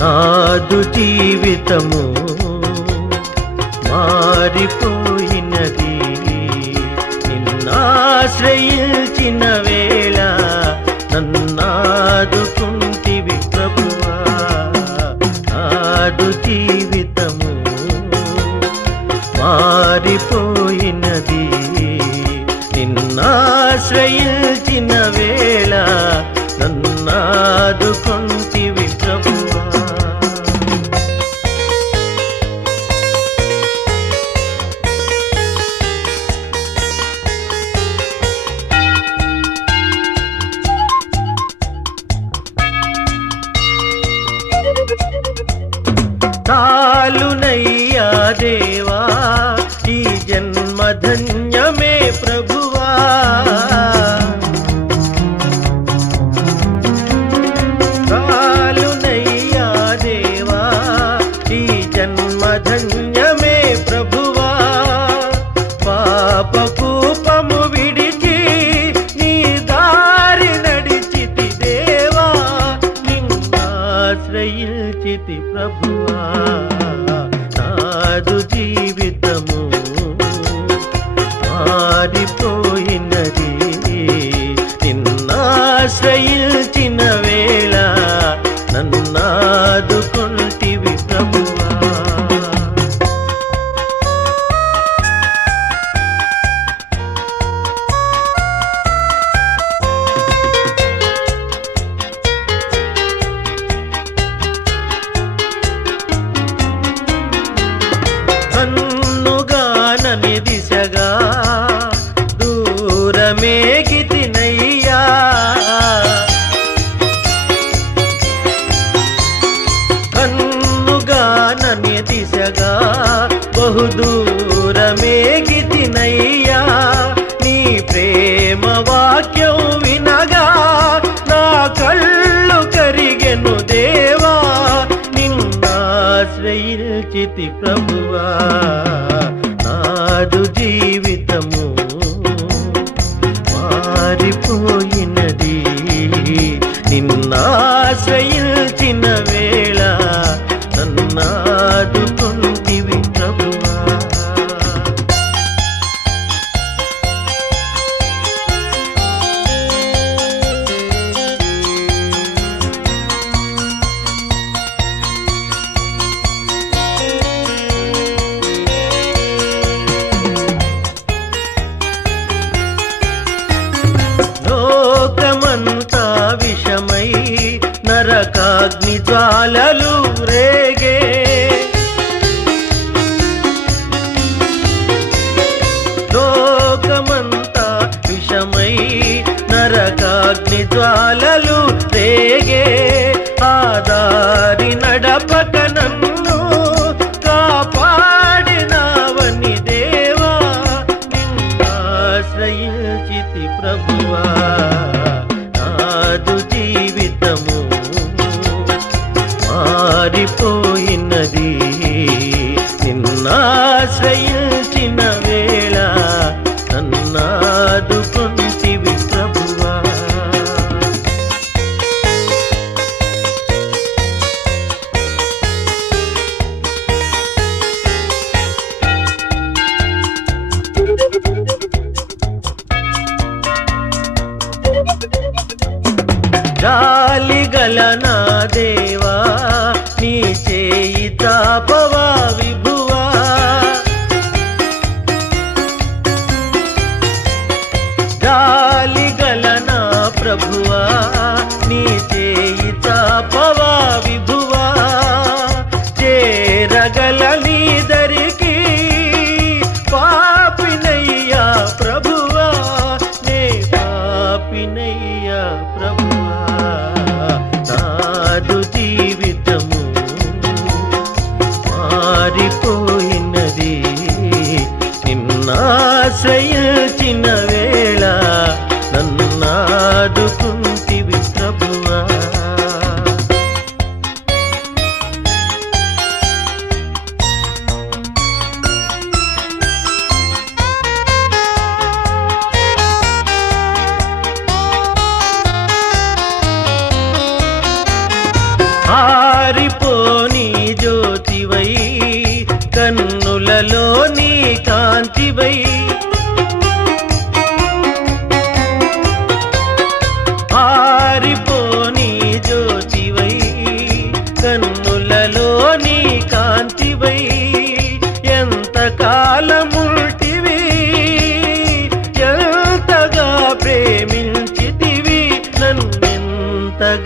నాదు జీవితము మారిపోయినది, నిన్నాశ్రయించిన వేళ నన్నాదుకుంటివి ప్రభువా. నాదు జీవితము మారిపోయినది, నిన్నాశ్రయించిన వేళ నన్నాదుకుంటివి ప్రభువా. చాలునయ్యా దేవా ఈ జన్మధన్యమే ప్రభువా. చాలునయ్యా దేవా ఈ జన్మధన్యమే ప్రభువా. పాపకూపము విడిచి నీ దారి నడిచితి దేవా, నిన్నాశ్రయించితి ప్రభువా. నాదు జీవితము మారిపోయినది, నిన్నాశ్రయించిన వేళ నన్నాదుకుంటివి ప్రభువా. కన్నుగానని దిశగా దూరమేగితినయ్యా, కన్నుగానని దిశగా బహుదూరమేగితినయ్యా. నీ ప్రేమ వాక్యం వినగా నా కళ్ళు కరిగెను దేవా, నిన్నాశ్రయించితి ప్రభువా. నాదు జీవితము మారిపోయినది, నిన్నాశ్రయించిన వేళ నన్నాదుకుంటివి ప్రభువా. లోకమంతా విషమై నరకాగ్ని జ్వాలలు రేగే, లోకమంతా విషమై నరకాగ్ని జ్వాలలు రేగే. ఆదారి నడపక నన్ను కాపాడినావని దేవా, నిన్నాశ్రయించితి ప్రభువా. నాదు జీవితము మారిపోయినది, నిన్నాశ్రయించిన వేళ నన్నాదుకుంటివి ప్రభువా.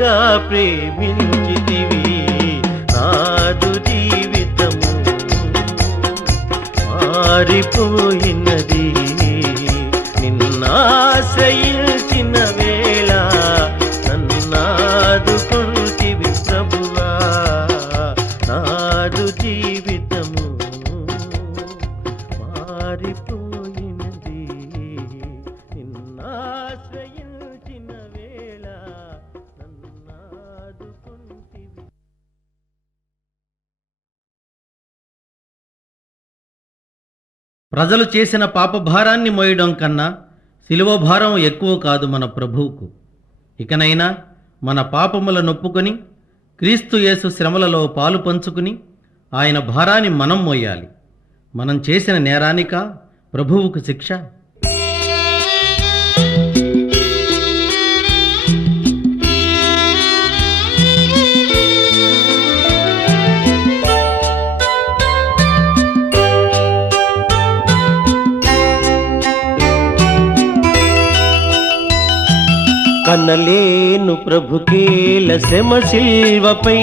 ఎంతగా ప్రేమించితివి నాదు జీవితము మారిపోయినది నిన్నాశ్రయించిన వేళ నన్నాదుకొంటివి ప్రభువా నాదు జీవితము మారిపోయినది నిన్నాశ్రయించిన వేళ నన్నాదుకొంటివి. ప్రజలు చేసిన పాపభారాన్ని మోయడం కన్నా శిలువ భారం ఎక్కువ కాదు మన ప్రభువుకు. ఇకనైనా మన పాపముల నొప్పుకొని క్రీస్తు యేసు శ్రమలలో పాలు పంచుకుని ఆయన భారాన్ని మనం మోయాలి. మనం చేసిన నేరానిక ప్రభువుకు శిక్ష? కనలేను ప్రభుకేల శ్రమ శిల్వపై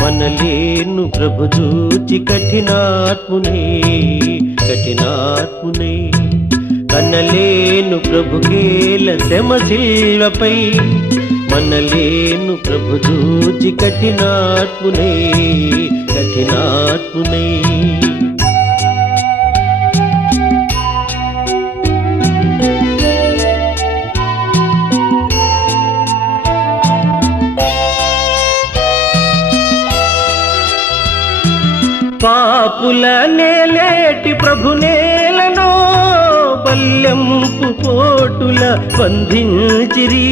మనలేను ప్రభు చూచి కఠినాత్మునే కనలేను ప్రభుకేల శ్రమ శిల్వపై మనలేను ప్రభు చూచి కఠినాత్మునే పాపుల నేలేటి ప్రభు నేలను బల్యంపు కోటుల బంధించిరి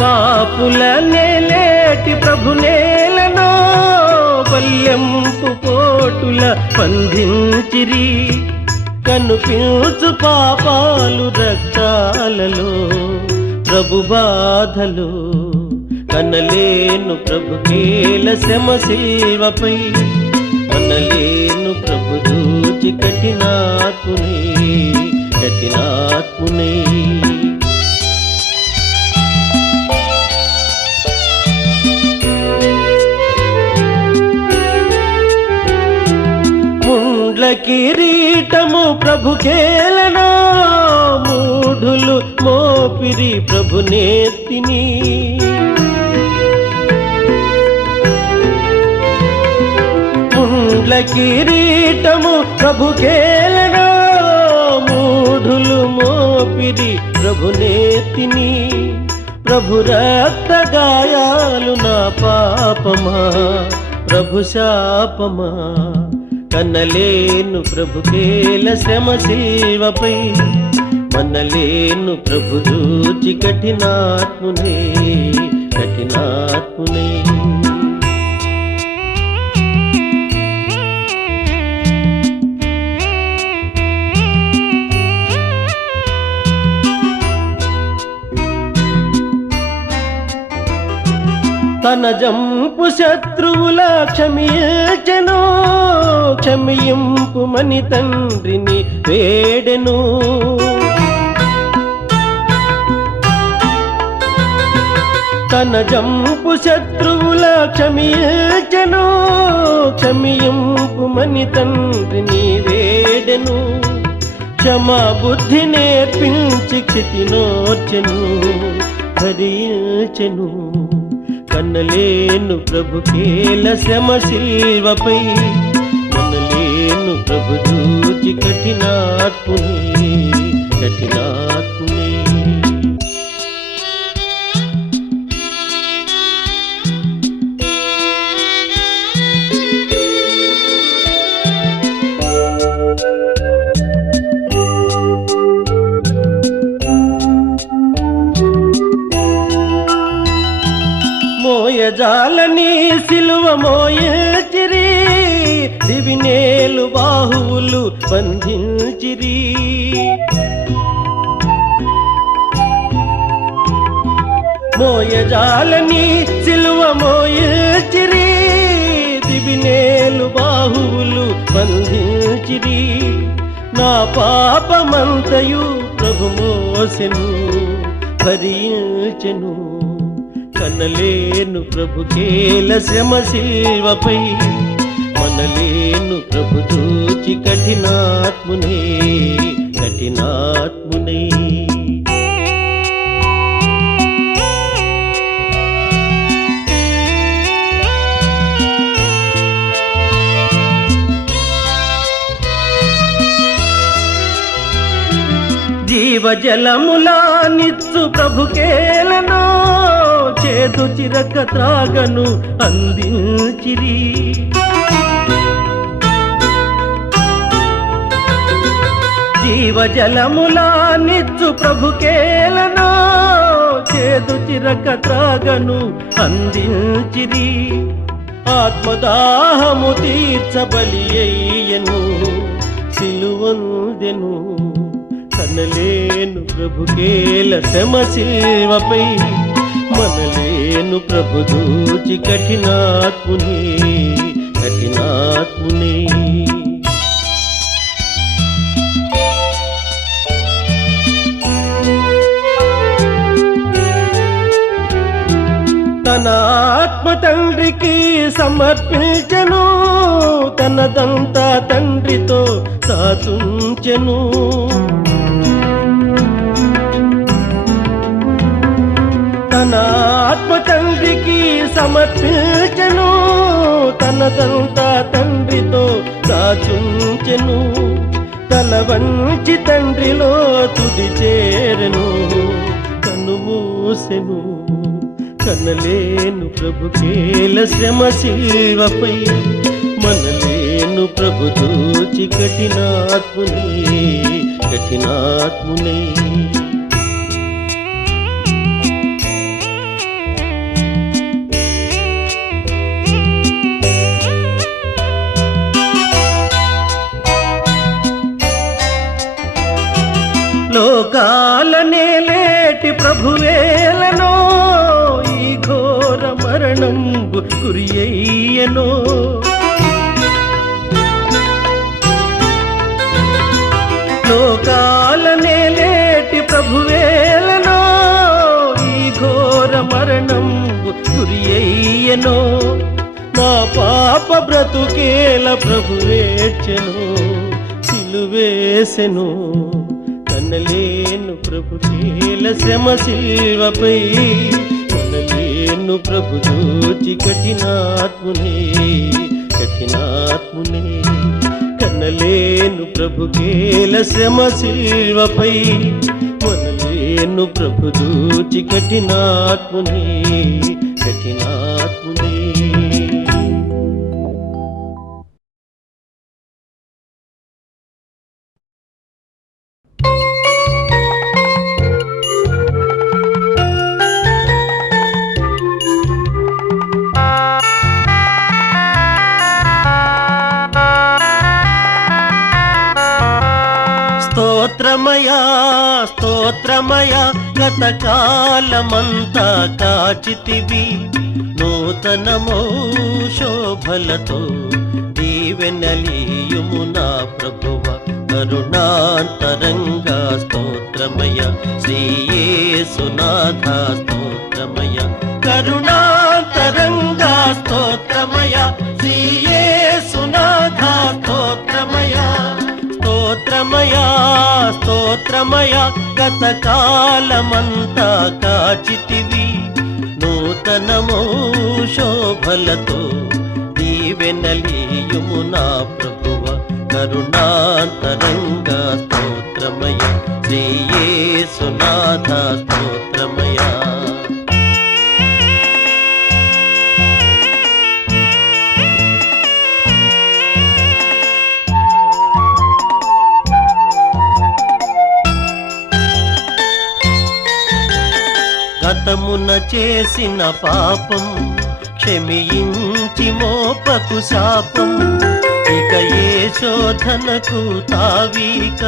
పాపుల నేలేటి ప్రభు నేలను బల్యంపు కోటుల బంధించిరి కనుపించు పాపాలు రక్తాలలో ప్రభు బాధలు కనలేను ప్రభుకేల శ్రమ శిల్వపై మనలేను ప్రభు చూచి కఠినాత్మునే ముండ్ల కిరీటము ప్రభుకేలను మూఢులు మోపిరి ప్రభు నేతిని ముండ్ల కిరీటము ప్రభుకేలను మూఢులు మోపిరి ప్రభు నేతిని ప్రభు రక్త గాయాలు నా పాపమా ప్రభు శాపమా కనలేను ప్రభుకేల శ్రమ శిల్వపై మనలేను ప్రభు చూచి కఠినాత్మునే తన జంపు శత్రువుల క్షమింపుమని తండ్రిని వేడెను తన జంపు శత్రువుల క్షమింపుమని తండ్రిని వేడెను క్షమా బుద్ధి నేర్పించి క్షితినోర్చెను భరించెను కనలేను ప్రభుకేల శ్రమ శిల్వపై మనలేను ప్రభు చూచి కఠినాత్మునే మోయజాలని సిలువ మోయచిరి దివినేలు బాహువులు బంధించిరి మోయజాలని సిలువ మోయచిరి దివినేలు బాహువులు బంధించిరి నా పాపమంతయు ప్రభు మోసెను భరించెను. కనలేను ప్రభు కేల శ్రమ శిల్వపై, మనలేను ప్రభు చూచి కఠినాత్మునే కఠినాత్మునే. జీవజలములా నిత్సు ప్రభు కేలను, చేదు చిరక త్రాగను అందించిరి. జీవజలములా నిత్సు ప్రభు కేలను, చేదు చిరక త్రాగను అందించిరి. ఆత్మదాహము తీర్చబలి అయ్యను సిలువందెను. కనలేను ప్రభు కేల శ్రమ శిల్వపై, మనలేను ప్రభు దూచి కఠినాత్మునే కఠినాత్మునే. తన ఆత్మ తండ్రికి సమర్పించెను, తనదంతా తండ్రితో సాచుంచెను. తన ఆత్మ తండ్రికి సమర్పించెను, తనదంతా తండ్రితో సాచుంచెను. తల వంచి తండ్రిలో తుది చేరెను, కన్ను మూసెను. కనలేను ప్రభు కేల శ్రమ శిల్వపై, మనలేను ప్రభు దూచి కఠినాత్మునే కఠినాత్మునే. లోకాలనే లేటి ప్రభువేలనో, ఈ ఘోర మరణంబు గురి అయ్యెనో. లోకాలనే లేటి ప్రభువేలనో, ఈ ఘోర మరణంబు గురి అయ్యెనో. నా పాప బ్రతుకేల ప్రభువేడ్చెను సిలువేసెను. కనలేను ప్రభు కేల శ్రమ శిల్వపై, మనలేను ప్రభు దూచి కఠినాత్మునే కఠినాత్మునే. కనలేను ప్రభు కేల శ్రమ శిల్వపై, మనలేను ప్రభు దూచి కఠినాత్మునే కఠినాత్మునే. స్తోత్రమయా స్తోత్రమయా, గతకాలమంతా కాచితివి నూతనమో శోభలతో. దీవెనలీయుము నా ప్రభువ కరుణాంతరంగా. స్తోత్రమయ శ్రీ యేసునాథ, స్తోత్రమయ కరుణాంతరంగా. స్తోత్రమయ శ్రీ యేసునాథ, స్తోత్రమయ స్తోత్రమయా స్తోత్రమయా, గతకాలమంతా కాచితివి నూతనమో శోభలతో. దీవెనలీయుము నా ప్రభువ కరుణాంతరంగా. స్తోత్రమయ శ్రీ యేసునాథ, స్తోత్రమయ. గతమున చేసిన పాపం క్షమించి మోపకు శాపం. ఇక ఏ శోధనకు తావీక,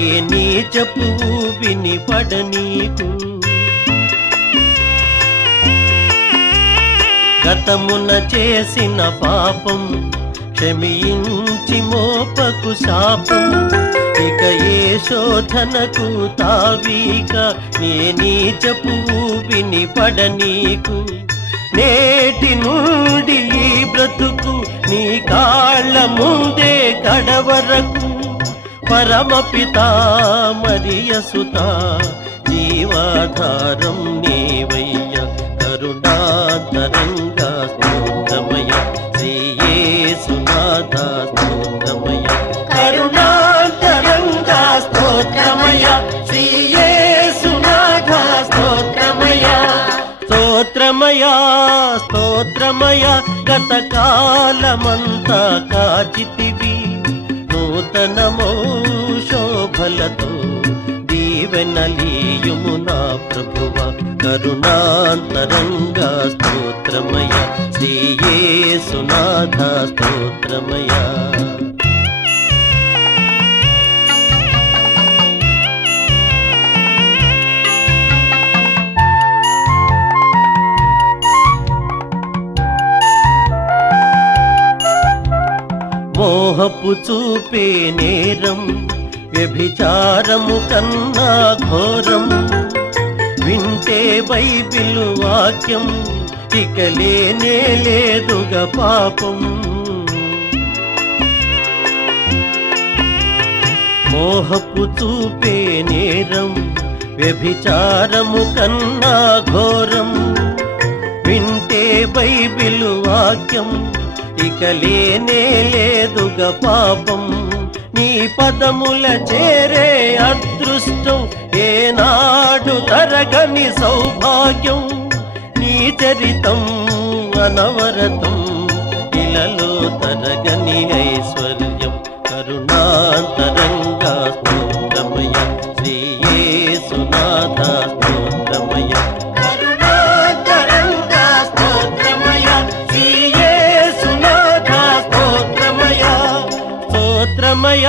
ఏ నీచపు ఊబిని పడనీకు. గతమున చేసిన పాపం క్షమించి మోపకు శాపం ఇక ఏ శోధనకు తావీక నే నీచపు ఊపిని పడనీకు నేటి నుండి ఈ బ్రతుకు నీ కాళ్ళ ముందే కడవరకు పరమపిత మరియసుత జీవాధారం నీవయ్య కరుణాంతరంగా స్తోత్రమయ శ్రీ యేసునాథ స్తోత్రమయ కరుణాంతరంగా స్తోత్రమయ శ్రీ యేసునాథ స్తోత్రమయ స్తోత్రమయ స్తోత్రమయ గతకాలమంతా కాచితివి నూతనమో శోభలతో దీవెనలీయుము నా ప్రభువ కరుణాంతరంగా స్తోత్రమయ శ్రీ యేసునాథ స్తోత్రమయ మోహపు చూపే నేరం వ్యభిచారము కన్నా ఘోరం వింటే బైబిల్ వాక్యం ఇక లేనే లేదుగా పాపం మోహపు చూపే నేరం వ్యభిచారము కన్నా ఘోరం వింటే బైబిల్ వాక్యం ఇక లేనే లేదుగా పాపం నీ పదముల చేరే అదృష్టం ఏనాడు తరగని సౌభాగ్యం నీ చరితం అనవరతం ఇలలో తరగని ఐశ్వర్యం కరుణాంతరంగా స్తోత్రమయ శ్రీ యేసునాథ స్తోత్రమయ కరుణాంతరంగా స్తోత్రమయ శ్రీ యేసునాథ స్తోత్రమయ స్తోత్రమయ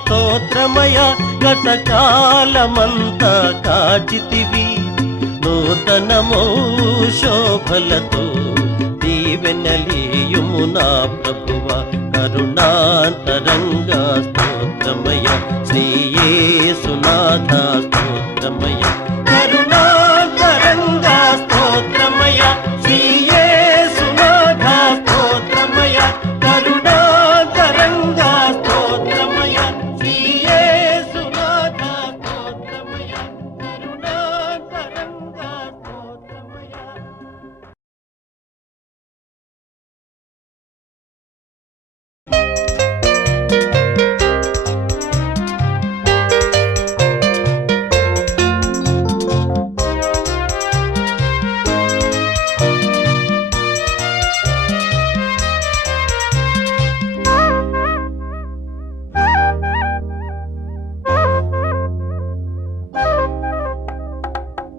స్తోత్రమయ గతకాలమంతా కాచితివి నూతనమో శోభలతో దీవెనలీయుము నా ప్రభువ కరుణాంతరంగా స్తోత్రమయ శ్రీ యేసునాథ స్తోత్రమయ కరుణాంతరంగా స్తోత్రమయ శ్రీ యేసునాథ స్తోత్రమయ కరుణాంతరంగా స్తోత్రమయ శ్రీ యేసునాథ స్తోత్రమయ కరుణాంతరంగా స్తోత్రమయ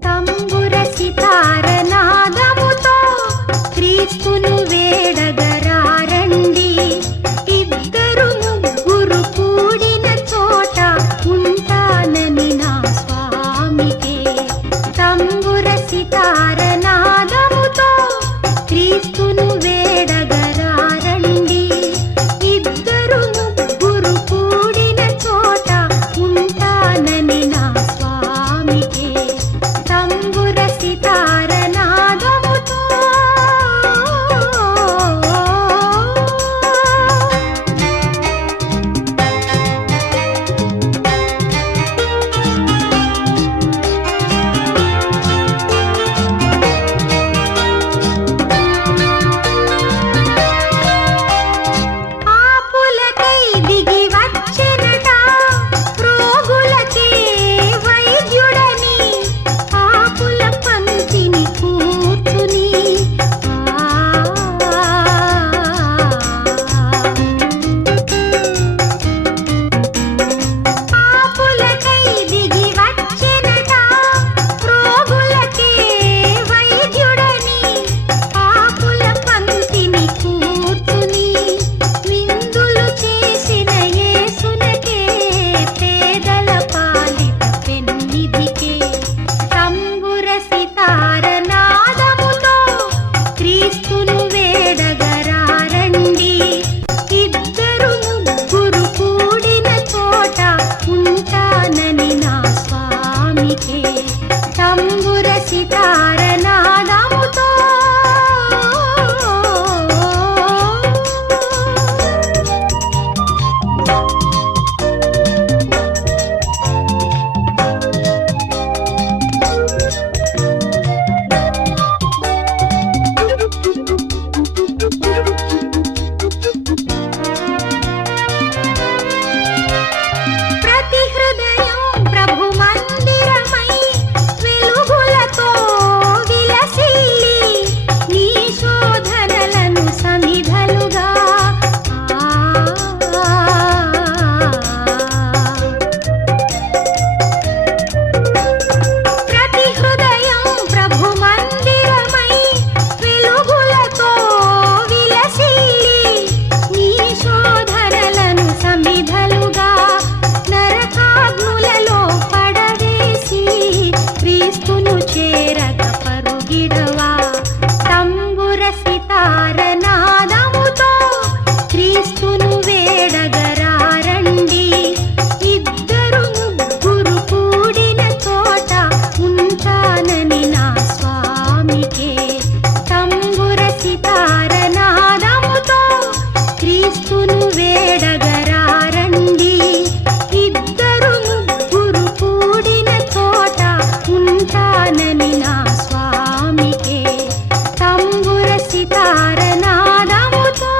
తంబుర సితార నాదముతో క్రీస్తును వేడగరారండి ఇద్దరు ముగ్గురు కూడిన చోట ఉంటానని నా స్వామికే తంబుర సితార నాదముతో క్రీస్తును వేడగరారండి ఇద్దరు ముగ్గురు కూడిన చోట ఉంటానని నా స్వామికే తంబుర సితార నాదముతో స్వామికే తంబుర సితార నాదముతో ప్రతి హృదయం ప్రభు మందిరమై వెలుగులతో విలసిల్లి నీ శోధనలను సమిధలుగా ప్రతి హృదయం ప్రభు మందిరమై వెలుగులతో విలసిల్లి నీ శోధనలను సమిధలుగా నరకాగ్నులలో పడవేసి క్రీస్తును చేరగ పరుగిడవా తంబుర సితార నాదముతో క్రీస్తును వేడగరారండి ఇద్దరు ముగ్గురు కూడిన చోట ఉంటానని నా స్వామికే తంబుర సితార నాదముతో క్రీస్తును వేడగరారండి ఇద్దరు ముగ్గురు కూడిన చోట ఉంటానని నా స్వామికే తంబుర సితార నాదముతో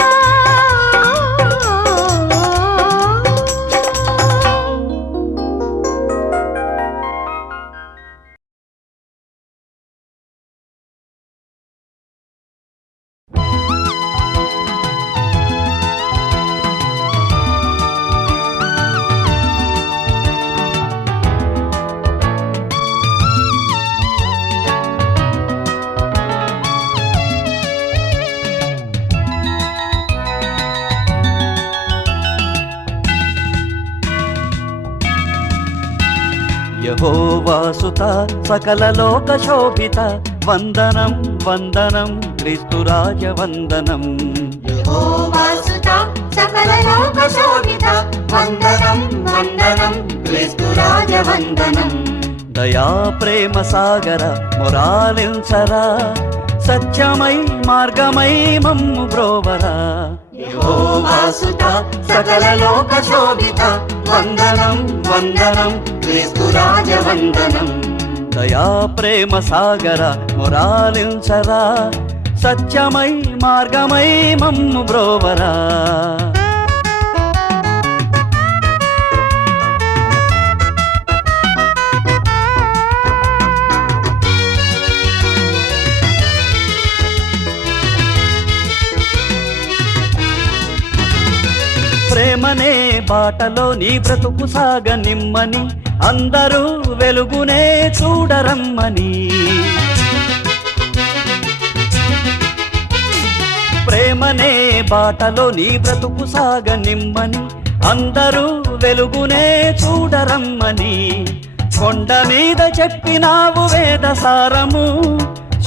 యెహోవాసుత సకల లోక శోభిత వందనం వందనం క్రీస్తురాజ వందనం యెహోవాసుత సకల లోక శోభిత వందనం వందనం క్రీస్తురాజ వందనం దయా ప్రేమ సాగర మొరాలించరా సత్యమై మార్గమై మమ్ము బ్రోవరా యెహోవాసుత సకల లోక శోభిత వందనం వందనం క్రీస్తురాజ వందనం దయా ప్రేమ సాగర మొరాలించరా సత్యమై మార్గమై మమ్ము బ్రోవరా ప్రేమనే బాటలో నీ బ్రతుకు సాగ నిమ్మని అందరూ వెలుగునే చూడరమ్మని ప్రేమనే బాటలో నీ బ్రతుకు సాగ నిమ్మని అందరూ వెలుగునే చూడరమ్మని కొండ మీద చెప్పినావు వేద సారము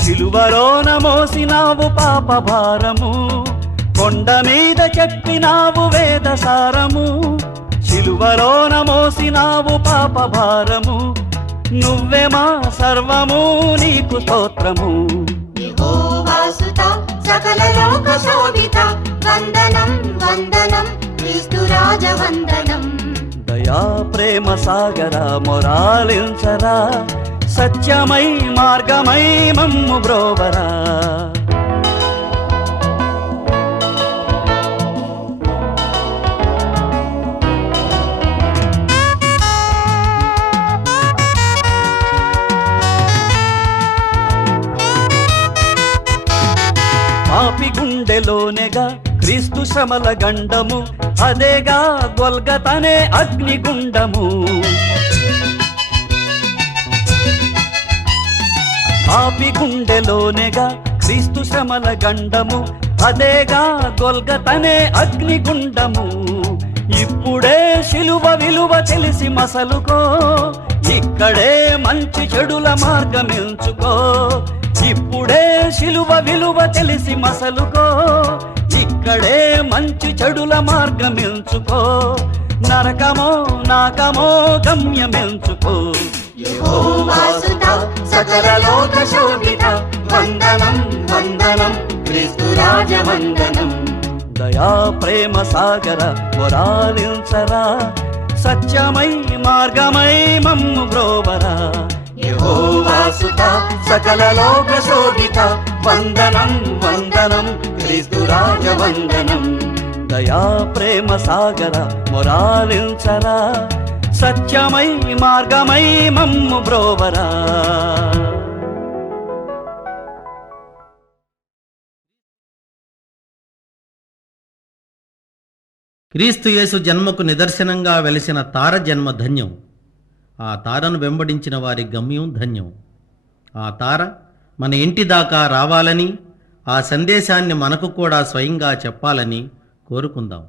శిలువలోన మోసినావు పాప భారము కొండ మీద చెప్పినావు వేద సారము శిలువలోన మోసినావు పాప భారము నువ్వే మా సర్వము నీకు స్తోత్రము యెహోవాసుత సకల లోక శోభిత వందనం వందనం క్రీస్తురాజ వందనం దయా ప్రేమ సాగర మొరాలించరా సత్యమై మార్గమై మమ్ము బ్రోవరా పాపి గుండెలోనేగా క్రీస్తు శ్రమల గండము అదేగా గొల్గతనే అగ్నిగుండము పాపి గుండెలోనేగా క్రీస్తు శ్రమల గండము అదేగా గొల్గతనే అగ్నిగుండము ఇప్పుడే శిలువ విలువ తెలిసి మసలుకో ఇక్కడే మంచి చెడుల మార్గమించుకో ఇప్పుడే శిలువ విలువ తెలిసి మసలుకో ఇక్కడే మంచి చెడుల మార్గమించుకో నరకమో నాకమో గమ్యమించుకో యెహోవాసుత సకల లోక శోభిత వందనం వందనం క్రీస్తు రాజ వందనం. దయా ప్రేమ సాగర మొరాలించరా, సత్యమై మార్గమై మమ్ము బ్రోవరా. యెహోవాసుత సకల లోక శోభిత వందనం వందనం క్రీస్తు రాజ వందనం. దయా ప్రేమ సాగర మొరాలించరా, సత్యమై మార్గమై మమ్ము బ్రోవరా. క్రీస్తు యేసు జన్మకు నిదర్శనంగా వెలిసిన తార జన్మ ధన్యం. ఆ తారను వెంబడించిన వారి గమ్యం ధన్యం. ఆ తార మన ఇంటి దాకా రావాలని, ఆ సందేశాన్ని మనకు కూడా స్వయంగా చెప్పాలని కోరుకుందాం.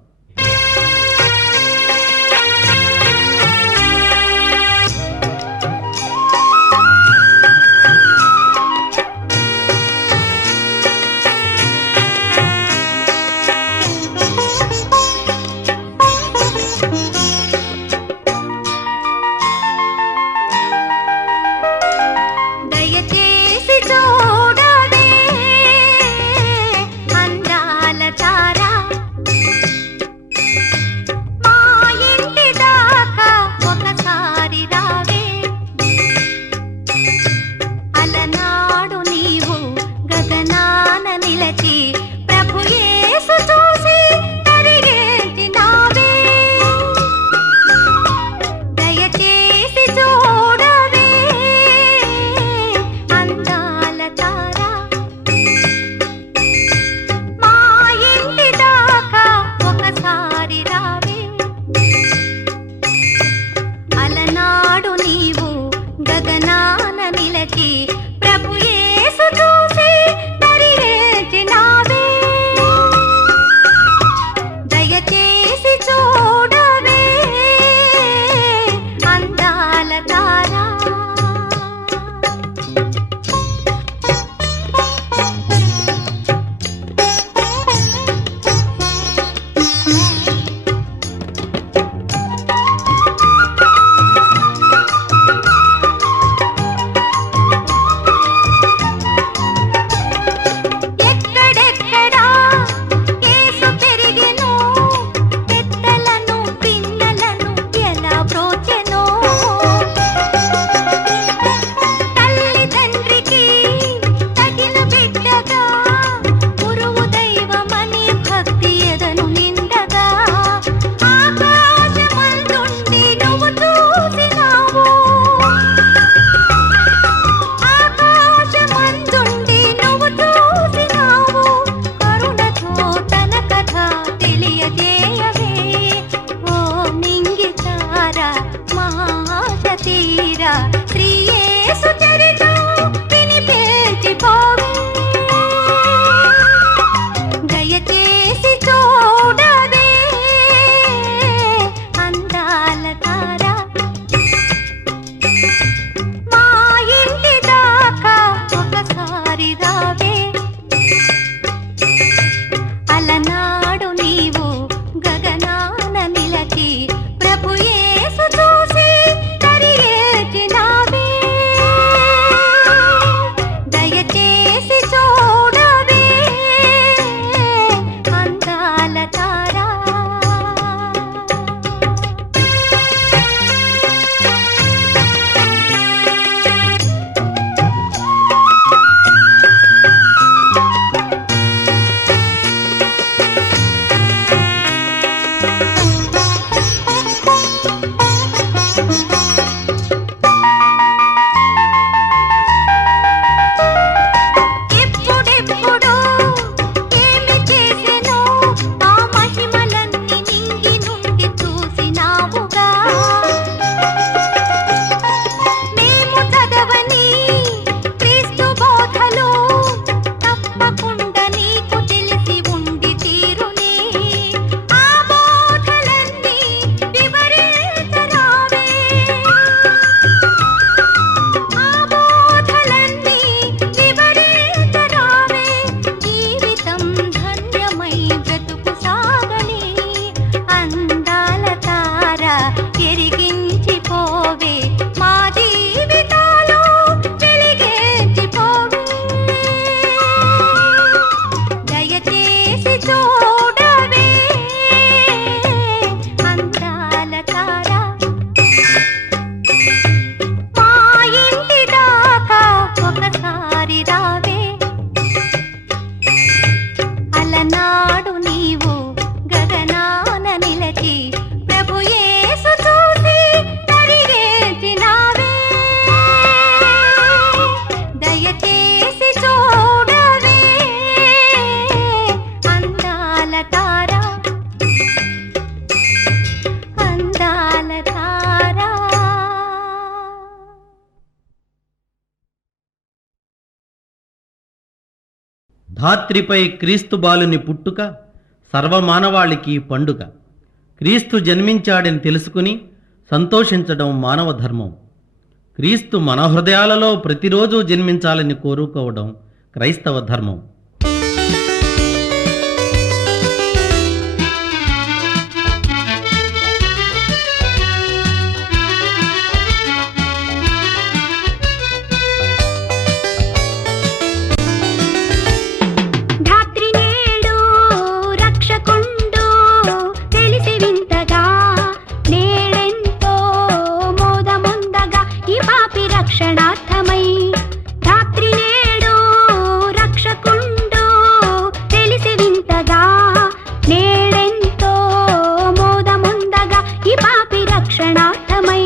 దయచేసి చూడవే అందాల తార, మా ఇంటి దాకా ఒకసారి రావే. అలనాడు నీవు గగనాన నిలచి ప్రభు యేసు చూసి తరిగేసినావే. దయచేసి చూడవే అందాల తార, మా ఇంటి దాకా ఒకసారి రావే. అలనాడు నీవు గగనాన నిలచి ప్రభు యేసు చూసి తరిగేసినావే. దయచేసి చూడవే అందాల తార. ధాత్రిపై క్రీస్తు బాలుని పుట్టుక సర్వమానవాళికి పండుగ. క్రీస్తు జన్మించాడని తెలుసుకుని సంతోషించడం మానవ ధర్మం. క్రీస్తు మన హృదయాలలో ప్రతిరోజు జన్మించాలని కోరుకోవడం క్రైస్తవ ధర్మం. ధాత్రి నేడు రక్షకుండు తెలిసి వింతగా నేడెంతో మోదముందగా ఈ పాపి రక్షణార్థమై. ధాత్రి నేడు రక్షకుండు తెలిసి వింతగా నేడెంతో మోదముందగా ఈ పాపి రక్షణార్థమై.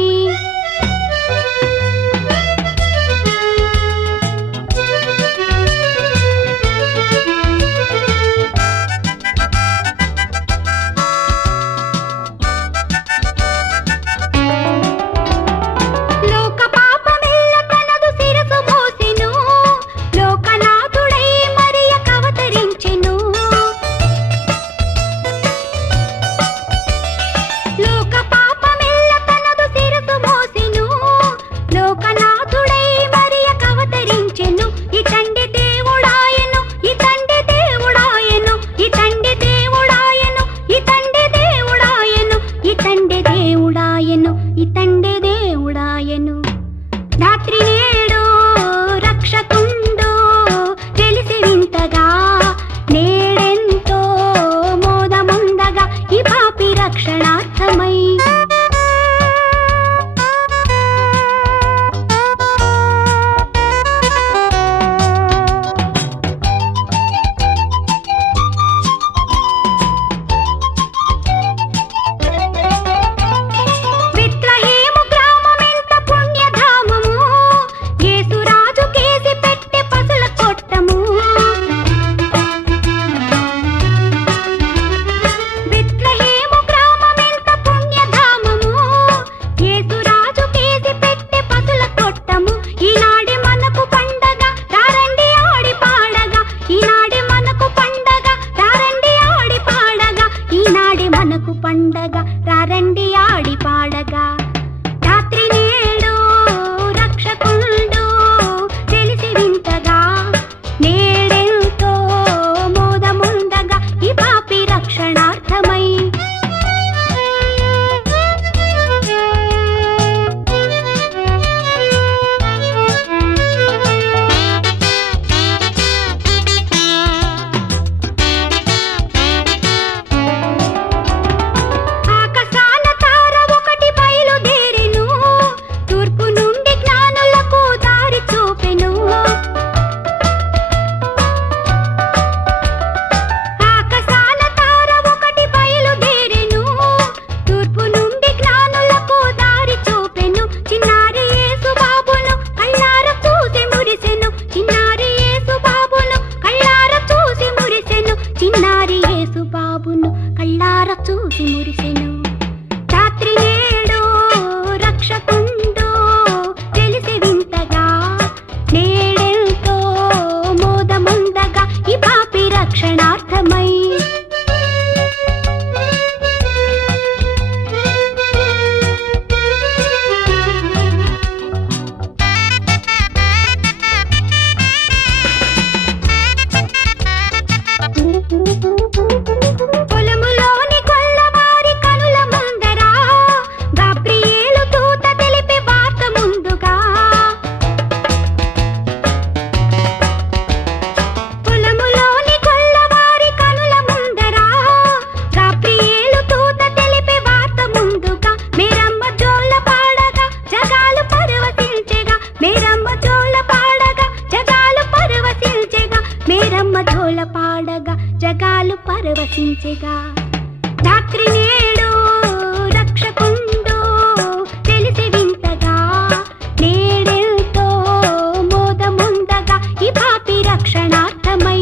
లోక పాపమెల్ల తనదు శిరసు మోసెను, లోకనాథుడై మరియకవతరించెను. లోక పాపమెల్ల తనదు శిరసు మోసెను, లోకనాథుడై మరియకవతరించెను. ఇతండి దేవుడాయను, ఇతండి దేవుడాయను, ఇతండి దేవుడాయను, ఇతండి దేవుడాయను, ఇతండి దేవుడాయను, ఇతండి దేవుడాయను. ధాత్రి నేడు రక్షకుండు తెలిసి వింతగా నేడెంతో మోదముందగా ఈ పాపి రక్షణార్థమై. బెత్లెహేము గ్రామమెంత పుణ్యధామము, యేసురాజు కేసి పెట్టె పసుల కొట్టము. బెత్లెహేము గ్రామమెంత పుణ్యధామము, యేసురాజు కేసి పెట్టె పసుల కొట్టము. ఈనాడే మనకు పండగ రారండి ఆడి పాడగా, ఈనాడే మనకు పండగ రారండి ఆడి పాడగా, ఈనాడే మనకు పండగ రారండి ఆడి పాడగా. ధాత్రి నేడు రక్షకుండు తెలిసి వింతగా నేడెంతో మోదముందగా ఈ పాపి రక్షణార్థమై. ఆకాశాన తార ఒకటి బయలుదేరెను, తూర్పు నుండి జ్ఞానులకు దారి చూపెను. ఆకాశాన తార ఒకటి బయలుదేరెను, తూర్పు నుండి జ్ఞానులకు దారి చూపెను. చిన్నారి యేసు బాబును కళ్ళార చూసి మురిసెను, చిన్నారి యేసు బాబును కళ్ళార చూసి మురిసెను, చిన్నారి యేసు బాబును కళ్ళార చూసి మురిసెను. ధాత్రి నేడు రక్షకుండు తెలిసి వింతగా నేడెంతో మోదముందగా ఈ పాపి రక్షణార్థమై. పొలములోని కొల్లవారి కనుల ముందర గాబ్రియేలు దూత తెలిపే వార్త ముందుగా. పొలములోని కొల్లవారి కనుల ముందర గాబ్రియేలు దూత తెలిపే వార్త ముందుగా. మేరమ్మ జోల పాడగా జగాలు పరవశించెగా, మేరమ్మ జోల పాడగా జగాలు పరవశించెగా, మేరమ్మ జోల పాడగా జగాలు పరవశించెగా. ధాత్రి నేడు రక్షకుండు తెలిసి వింతగా నేడెంతో మోదముందగా ఈ పాపి రక్షణార్థమై.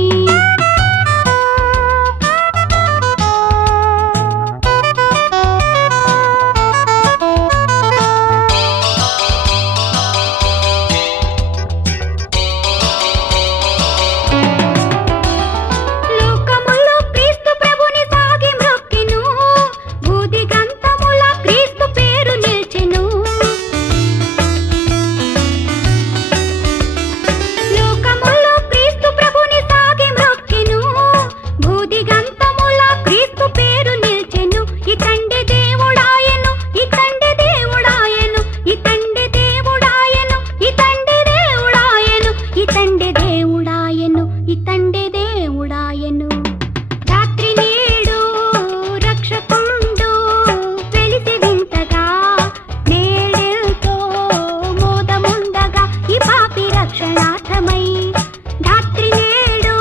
రక్షణార్థమై ధాత్రి నేడు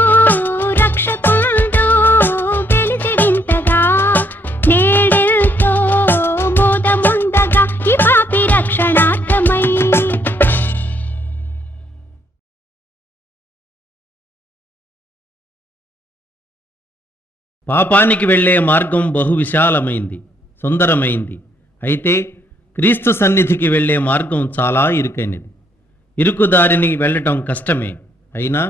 రక్షకుండు వెలిసి వింతగా నేడెంతో మోదముందగా ఈ పాపి రక్షణార్థమై. పాపానికి వెళ్ళే మార్గం బహు విశాలమైంది, సుందరమైంది. అయితే క్రీస్తు సన్నిధికి వెళ్ళే మార్గం చాలా ఇరుకైనది. ఇరుకు దారిని వెళ్ళటం కష్టమే. అయినా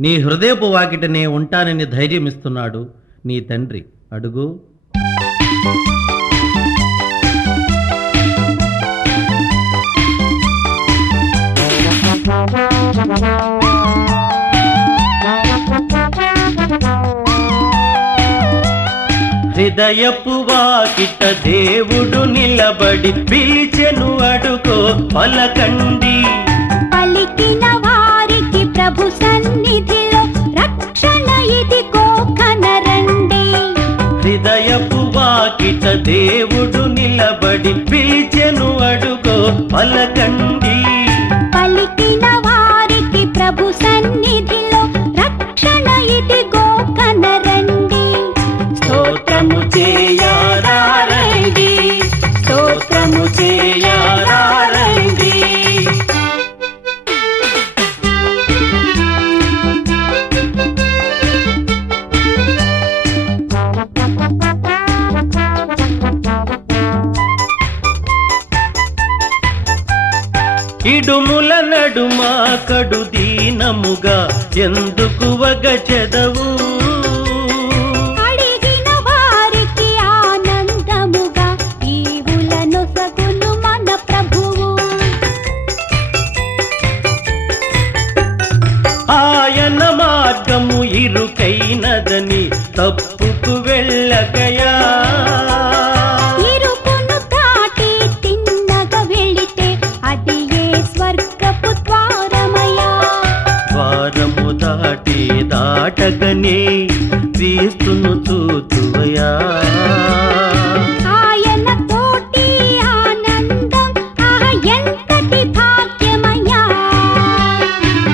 నీ హృదయపు వాకిటనే ఉంటానని ధైర్యమిస్తున్నాడు నీ తండ్రి. అడుగు. హృదయపు వాకిట దేవుడు నిలబడి పిలిచెను, అడుగో పలకండి. పలికిన వారికి ప్రభు సన్నిధిలో రక్షణ ఇదిగో కనరండి. హృదయపు వాకిట దేవుడు నిలబడి పిలిచెను, అడుగో పలకండి. పలికిన వారికి ప్రభు సన్నిధిలో రక్షణ ఇదిగో కనరండి. స్తోత్రము చేయారారండి, స్తోత్రము చేయారారండి. ఇడుముల నడుమ కడు దీనముగా ఎందుకు వగచెదవు? అడిగిన వారికి ఆనందముగా ఈవులను సగును మన ప్రభువు. ఆయన మార్గము ఇరుకైనదని తప్పుకు వెళ్ళకయా. ఇరుకును దాటి తిన్నగా వెళితే అది ఏ స్వర్గపు ద్వారమయా. ద్వారము దాటి దాటగనే క్రీస్తును చూతువయా. ఆయన తోటి ఆనందం ఎంతటి భాగ్యమయా.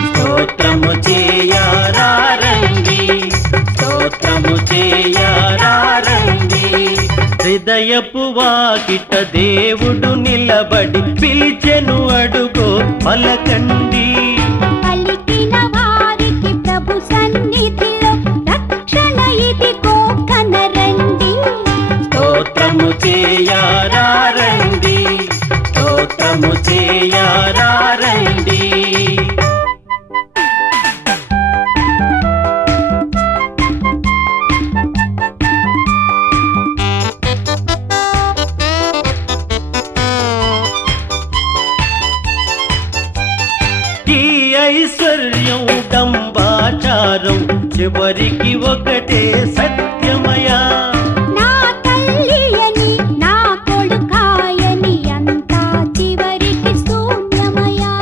స్తోత్రము చేయారారండి, స్తోత్రము చేయారారండి. హృదయపు వాకిట దేవుడు నిలబడి పిలిచెను, అడుగో పలకండి. పలికిన వారికి ప్రభు సన్నిధిలో రక్షణ ఇదిగో కనరండి. స్తోత్రము చేయారారండి, స్తోత్రము చేయారారండి. ఈ ఐశ్వర్యం డంబాచారం చివరికి ఒకటే సత్యమయా. నా తల్లి అని నా కొడుకాయని అంతా చివరికి శూన్యమయా.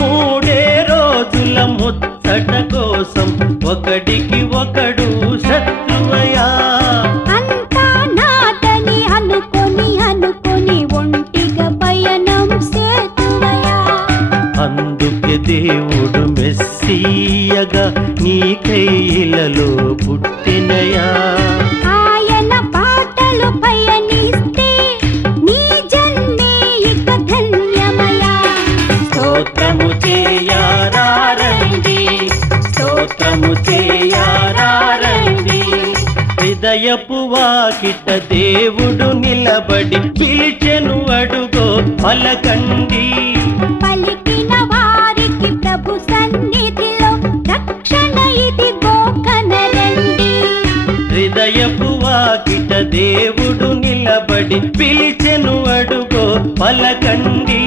మూడే రోజుల ముచ్చట కోసం ఒకడికి ఒకడు శత్రువయా. అంతా నాదని అనుకొని ఒంటిగా పయనం సేతువయా. అందుకే దేవుడు మెస్సీయగా నీ కైలలో పుట్టినయా. ఆయన పాటలు పయనిస్తే నీ జన్మే ఇక ధన్యమయా. స్తోత్రము చేయారారండి, స్తోత్రము చేయారారండి. హృదయపు వాకిట దేవుడు నిలబడి పిలిచెను, అడుగో పలకండి. పలికిన వారికి ప్రభు సన్నిధిలో రక్షణ ఇదిగో కనరండి. హృదయపు వాకిట దేవుడు నిలబడి పిలిచెను, అడుగో పలకండి.